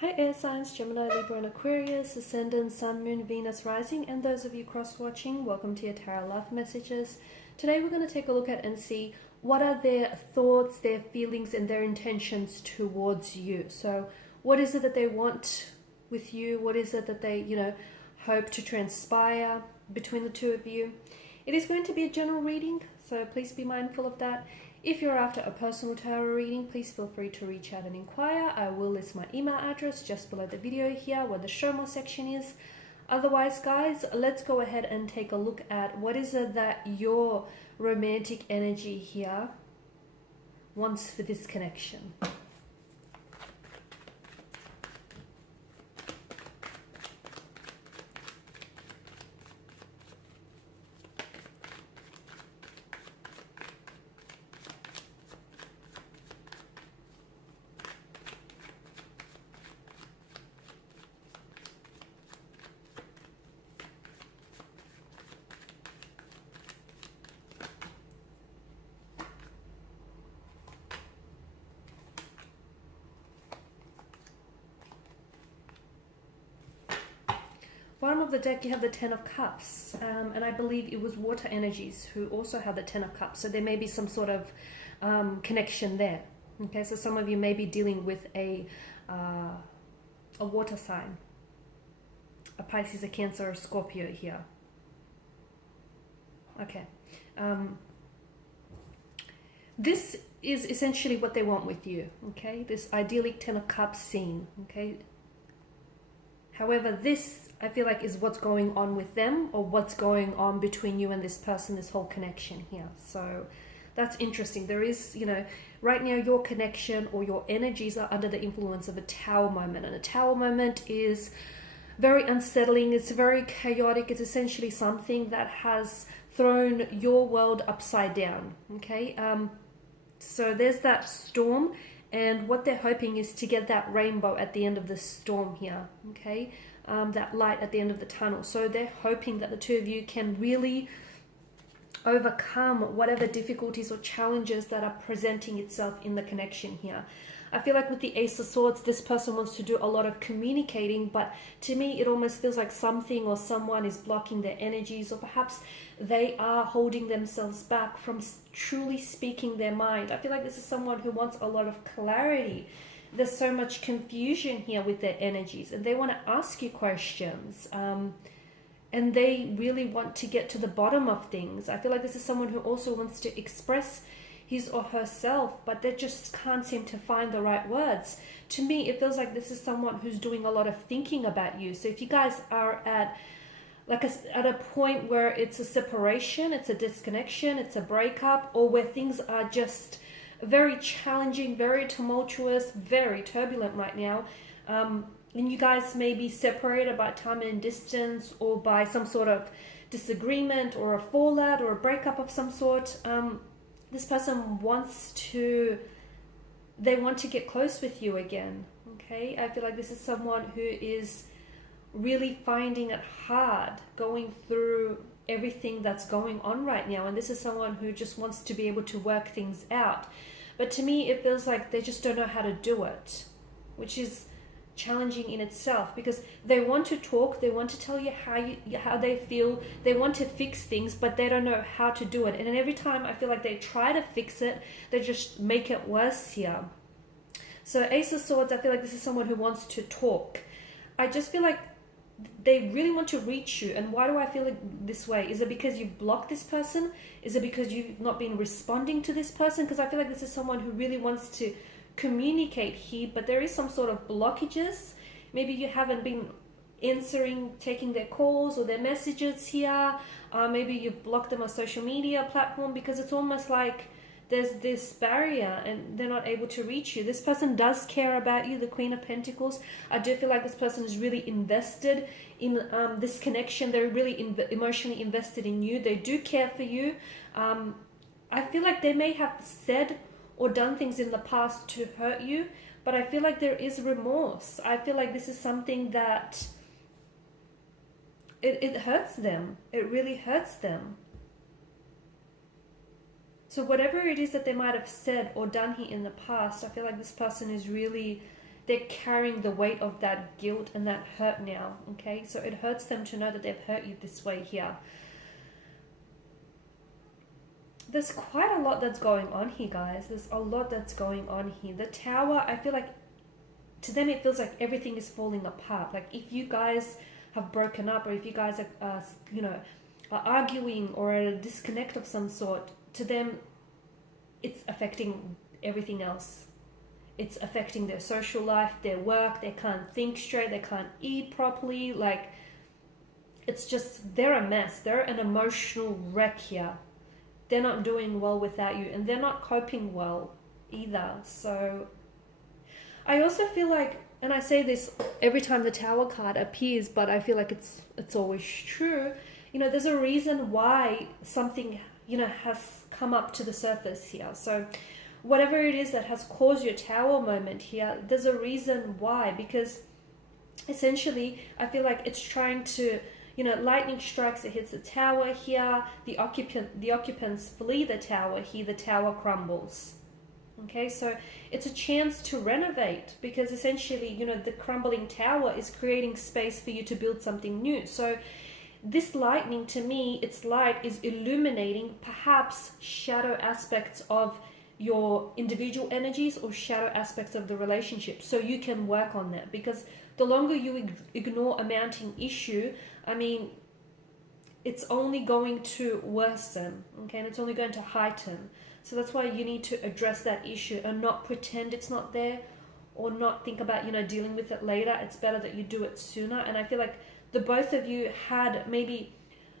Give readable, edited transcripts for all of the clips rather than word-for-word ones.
Hi air signs, Gemini, Libra and Aquarius, Ascendant, Sun, Moon, Venus, Rising, and those of you cross-watching, welcome to your Tarot Love Messages. Today we're going to take a look at and see what are their thoughts, their feelings, and their intentions towards you. So what is it that they want with you? What is it that they, hope to transpire between the two of you? It is going to be a general reading, so please be mindful of that. If you're after a personal tarot reading, please feel free to reach out and inquire. I will list my email address just below the video here where the show more section is. Otherwise, guys, let's go ahead and take a look at what is it that your romantic energy here wants for this connection. Bottom of the deck, you have the Ten of Cups, and I believe it was water energies who also have the Ten of Cups, so there may be some sort of connection there. Okay, so some of you may be dealing with a water sign, a Pisces, a Cancer, or Scorpio here. Okay, this is essentially what they want with you. Okay, this idyllic Ten of Cups scene. Okay. However, this, I feel like, is what's going on with them, or what's going on between you and this person, this whole connection here. So that's interesting. There is, right now your connection or your energies are under the influence of a Tower moment. And a Tower moment is very unsettling. It's very chaotic. It's essentially something that has thrown your world upside down. Okay. So there's that storm. And what they're hoping is to get that rainbow at the end of the storm here, okay? That light at the end of the tunnel. So they're hoping that the two of you can really overcome whatever difficulties or challenges that are presenting itself in the connection here. I feel like with the Ace of Swords, this person wants to do a lot of communicating, but to me, it almost feels like something or someone is blocking their energies, or perhaps they are holding themselves back from truly speaking their mind. I feel like this is someone who wants a lot of clarity. There's so much confusion here with their energies, and they want to ask you questions. And they really want to get to the bottom of things. I feel like this is someone who also wants to express his or herself, but they just can't seem to find the right words. To me, it feels like this is someone who's doing a lot of thinking about you. So if you guys are at a point where it's a separation, it's a disconnection, it's a breakup, or where things are just very challenging, very tumultuous, very turbulent right now, and you guys may be separated by time and distance, or by some sort of disagreement, or a fallout, or a breakup of some sort, this person wants to get close with you again. Okay, I feel like this is someone who is really finding it hard going through everything that's going on right now, and this is someone who just wants to be able to work things out. But to me, it feels like they just don't know how to do it, which is challenging in itself, because they want to talk, they want to tell you how they feel, they want to fix things, but they don't know how to do it. And then every time I feel like they try to fix it, they just make it worse here. So Ace of Swords, I feel like this is someone who wants to talk. I just feel like they really want to reach you. And why do I feel like this way? Is it because you've blocked this person? Is it because you've not been responding to this person? Because I feel like this is someone who really wants to communicate here, but there is some sort of blockages. Maybe you haven't been taking their calls or their messages here. Maybe you've blocked them on social media platform, because it's almost like there's this barrier and they're not able to reach you. This person does care about you, the Queen of Pentacles. I do feel like this person is really invested in this connection. They're really emotionally invested in you. They do care for you. I feel like they may have said or done things in the past to hurt you, but I feel like there is remorse. I feel like this is something that it hurts them. It really hurts them. So whatever it is that they might have said or done here in the past, I feel like this person is really they're carrying the weight of that guilt and that hurt now, okay? So it hurts them to know that they've hurt you this way here. There's quite a lot that's going on here, guys. There's a lot that's going on here. The Tower, I feel like, to them it feels like everything is falling apart. Like if you guys have broken up, or if you guys are, are arguing or at a disconnect of some sort, to them it's affecting everything else. It's affecting their social life, their work. They can't think straight. They can't eat properly. Like, it's just, they're a mess. They're an emotional wreck here. They're not doing well without you, and they're not coping well either. So I also feel like, and I say this every time the Tower card appears, but I feel like it's always true. There's a reason why something, has come up to the surface here. So whatever it is that has caused your Tower moment here, there's a reason why, because essentially I feel like it's trying to, lightning strikes, it hits the Tower here, the occupants flee the Tower here, the Tower crumbles. Okay, so it's a chance to renovate, because essentially, the crumbling Tower is creating space for you to build something new. So this lightning, to me, its light is illuminating perhaps shadow aspects of your individual energies or shadow aspects of the relationship, so you can work on that. Because the longer you ignore a mounting issue, it's only going to worsen, okay, and it's only going to heighten. So that's why you need to address that issue and not pretend it's not there, or not think about, dealing with it later. It's better that you do it sooner. And I feel like the both of you had maybe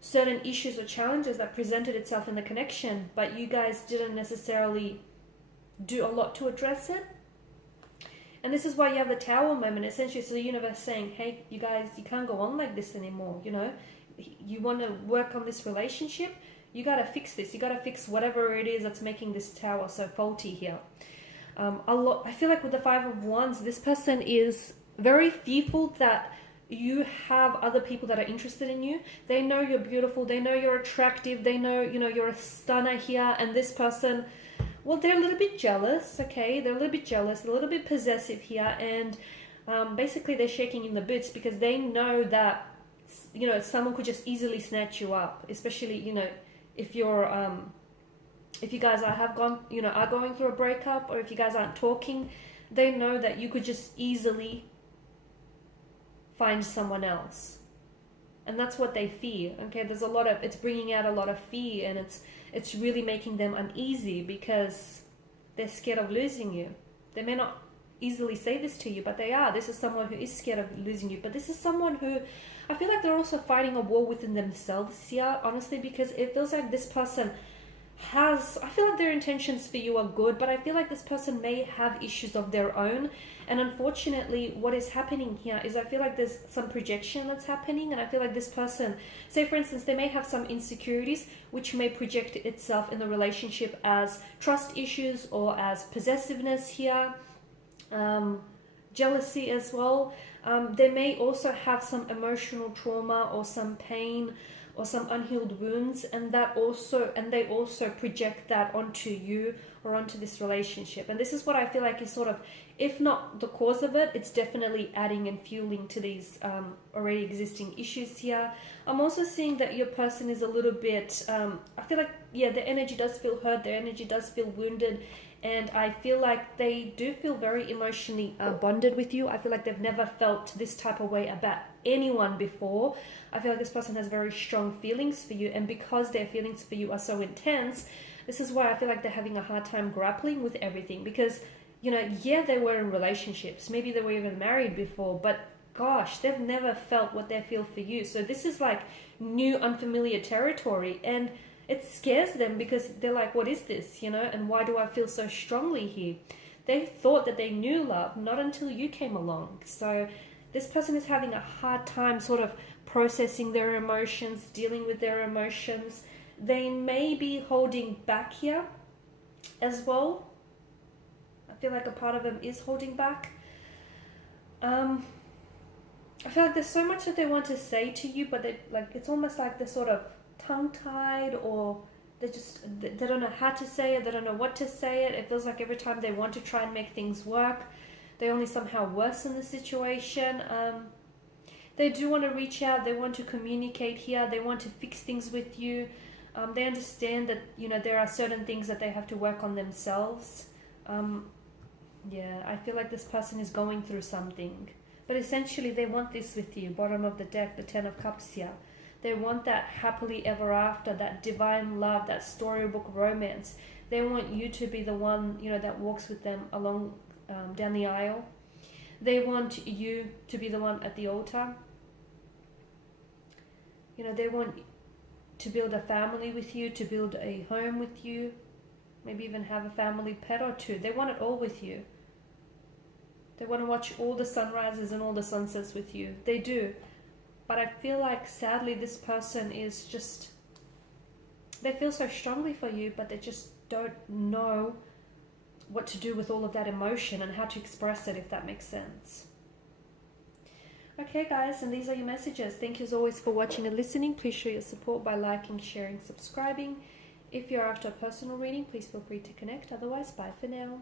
certain issues or challenges that presented itself in the connection, but you guys didn't necessarily do a lot to address it. And this is why you have the Tower moment. Essentially, it's the universe saying, hey, you guys, you can't go on like this anymore. You want to work on this relationship, you got to fix this. You got to fix whatever it is that's making this Tower so faulty here. I feel like with the Five of Wands, this person is very fearful that you have other people that are interested in you. They know you're beautiful. They know you're attractive. They know, you're a stunner here. And this person, well, they're a little bit jealous, okay? They're a little bit jealous, a little bit possessive here. And basically they're shaking in the boots, because they know that, someone could just easily snatch you up. Especially, if you're, if you guys are going through a breakup, or if you guys aren't talking, they know that you could just easily find someone else. And that's what they fear, okay? It's bringing out a lot of fear, and it's really making them uneasy, because they're scared of losing you. They may not easily say this to you, but they are. This is someone who is scared of losing you, but this is someone who, I feel like they're also fighting a war within themselves here, honestly, because it feels like this person I feel like their intentions for you are good, but I feel like this person may have issues of their own. And unfortunately, what is happening here is I feel like there's some projection that's happening, and I feel like this person, say for instance, they may have some insecurities which may project itself in the relationship as trust issues, or as possessiveness here, jealousy as well. They may also have some emotional trauma, or some pain, or some unhealed wounds, and they also project that onto you or onto this relationship. And this is what I feel like is sort of, if not the cause of it, it's definitely adding and fueling to these already existing issues here. I'm also seeing that your person is a little bit, I feel like, their energy does feel hurt, their energy does feel wounded, and I feel like they do feel very emotionally bonded with you. I feel like they've never felt this type of way about anyone before. I feel like this person has very strong feelings for you, and because their feelings for you are so intense, this is why I feel like they're having a hard time grappling with everything. Because, they were in relationships, maybe they were even married before, but gosh, they've never felt what they feel for you. So this is like new, unfamiliar territory, and it scares them, because they're like, what is this, and why do I feel so strongly here? They thought that they knew love, not until you came along. So this person is having a hard time sort of processing their emotions, dealing with their emotions. They may be holding back here as well. I feel like a part of them is holding back. I feel like there's so much that they want to say to you, but it's almost like they're sort of tongue-tied, or they don't know how to say it, they don't know what to say it. It feels like every time they want to try and make things work, they only somehow worsen the situation. They do want to reach out, they want to communicate here, they want to fix things with you. They understand that, you know, there are certain things that they have to work on themselves. Yeah, I feel like this person is going through something. But essentially they want this with you. Bottom of the deck, the Ten of Cups here. They want that happily ever after, that divine love, that storybook romance. They want you to be the one, you know, that walks with them along down the aisle. They want you to be the one at the altar. You know, they want to build a family with you, to build a home with you, maybe even have a family pet or two. They want it all with you. They want to watch all the sunrises and all the sunsets with you. They do. But I feel like, sadly, this person is just... They feel so strongly for you, but they just don't know what to do with all of that emotion and how to express it, if that makes sense. Okay, guys, and these are your messages. Thank you as always for watching and listening. Please show your support by liking, sharing, subscribing. If you're after a personal reading, please feel free to connect. Otherwise, bye for now.